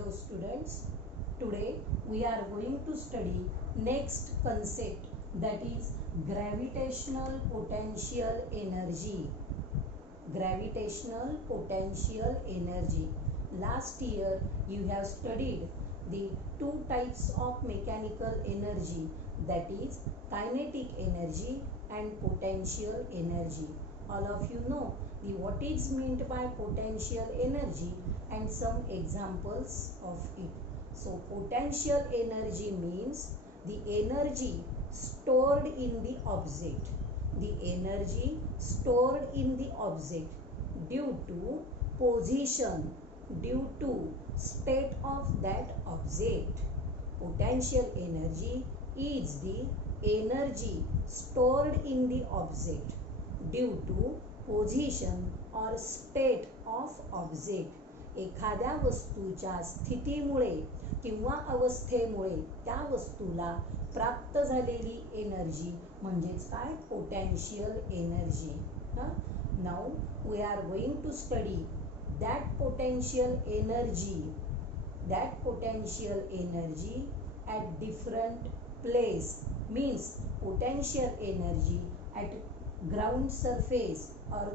Hello students, today we are going to study next concept, that is gravitational potential energy. Gravitational potential energy. Last year you have studied the two types of mechanical energy, that is kinetic energy and potential energy. All of you know what is meant by potential energy and some examples of it. So potential energy means the energy stored in the object. The energy stored in the object due to position, due to state of that object. Potential energy is the energy stored in the object due to position और state of object. एखाद्या वस्तूच्या स्थितीमुळे किंवा अवस्थेमुळे त्या वस्तूला प्राप्त झालेली energy म्हणजेच काय, potential energy. Now we are going to study that potential energy at different place. Means potential energy at ground surface or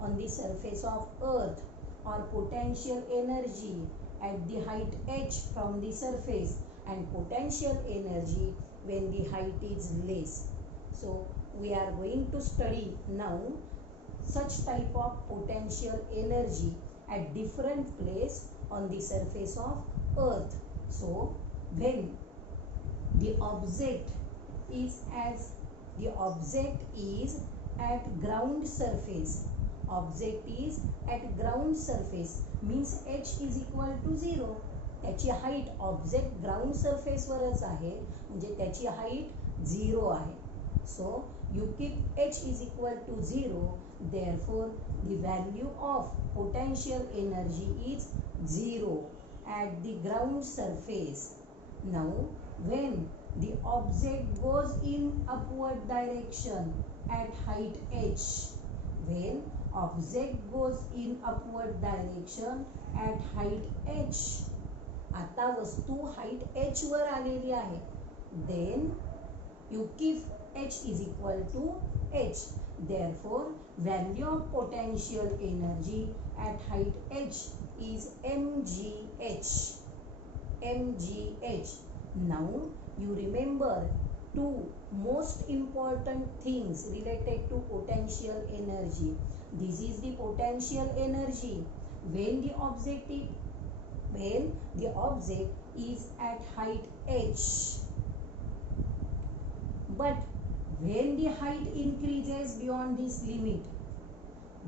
on the surface of earth, or potential energy at the height h from the surface, and potential energy when the height is less. So we are going to study now such type of potential energy at different place on the surface of earth. So when the object is at ground surface, means h is equal to 0. त्याची height object ground surface वरच आहे, म्हणजे त्याची height 0 आहे. So you keep h is equal to 0, therefore the value of potential energy is 0 at the ground surface. Now when the object goes in upward direction at height h, when object goes in upward direction at height h, आता वस्तू height h वर आलेली आहे, then you keep h is equal to h. Therefore value of potential energy at height h is mgh. Now you remember two most important things related to potential energy. This is the potential energy when the object is at height h. But when the height increases beyond this limit,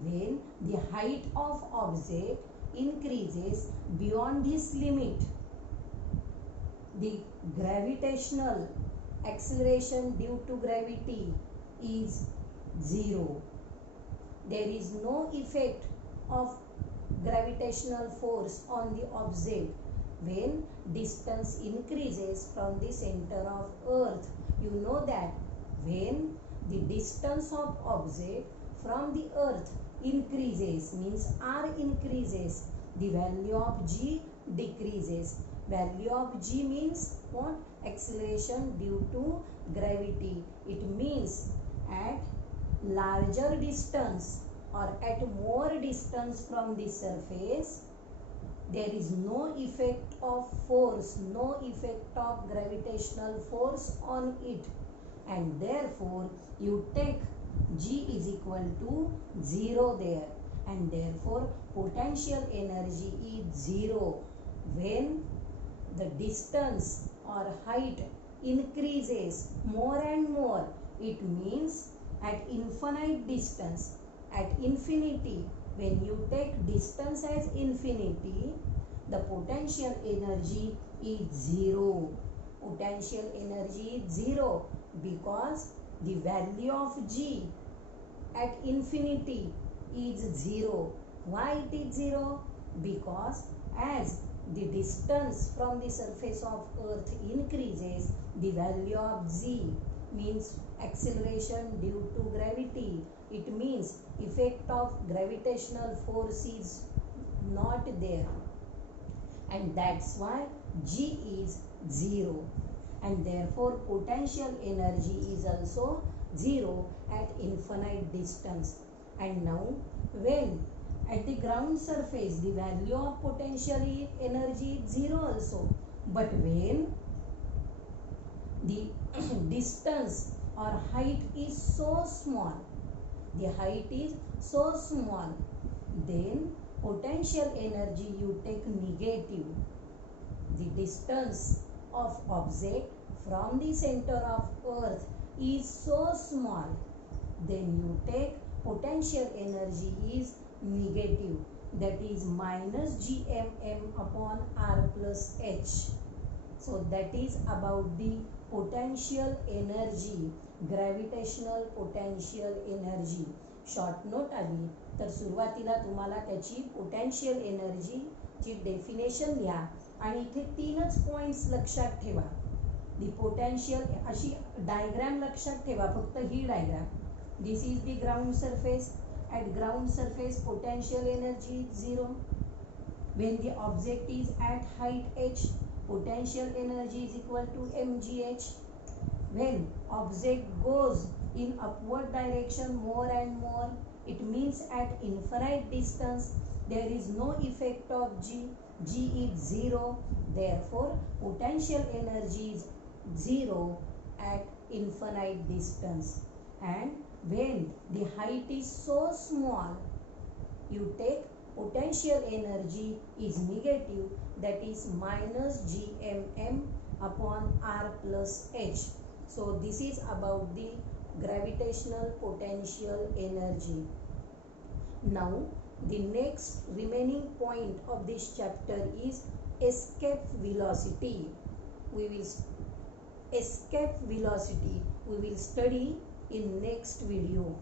when the height of object increases beyond this limit, the gravitational acceleration due to gravity is 0. There is no effect of gravitational force on the object when distance increases from the center of earth. You know that when the distance of object from the earth increases, means r increases, the value of g decreases. Value of g means what? Acceleration due to gravity. It means at larger distance or at more distance from the surface, there is no effect of force, no effect of gravitational force on it, and therefore you take g is equal to 0 there, and therefore potential energy is 0 when the distance or height increases more and more. It means at infinite distance, at infinity, when you take distance as infinity, the potential energy is 0. Potential energy is 0 because the value of g at infinity is 0. Why it is 0? Because as the distance from the surface of earth increases, the value of g means acceleration due to gravity. It means effect of gravitational force is not there. and that's why G is 0, and therefore potential energy is also 0 at infinite distance. And now when at the ground surface the value of potential energy is 0 also, but when the distance or height is so small, the height is so small, then potential energy you take negative. The distance of object from the center of earth is so small, then you take potential energy is negative, that is minus gmm upon r plus h. So that is about the potential energy, gravitational potential energy. Short note आली तर सुरुवातीला तुम्हाला त्याची potential एनर्जीची definition लिहा आणि इथे 3च points लक्षात ठेवा. दी पोटेन्शियल अशी डायग्राम लक्षात ठेवा, फक्त ही diagram. This is the ground surface. At ground surface potential energy 0. when the object is at height h, potential energy is equal to mgh. When object goes in upward direction more and more, it means at infinite distance there is no effect of g. G is 0, therefore potential energy is 0 at infinite distance. And when the height is so small, you take potential energy is negative, that is minus gmm upon r plus h. So this is about the gravitational potential energy. Now the next remaining point of this chapter is escape velocity. Escape velocity we will study in next video.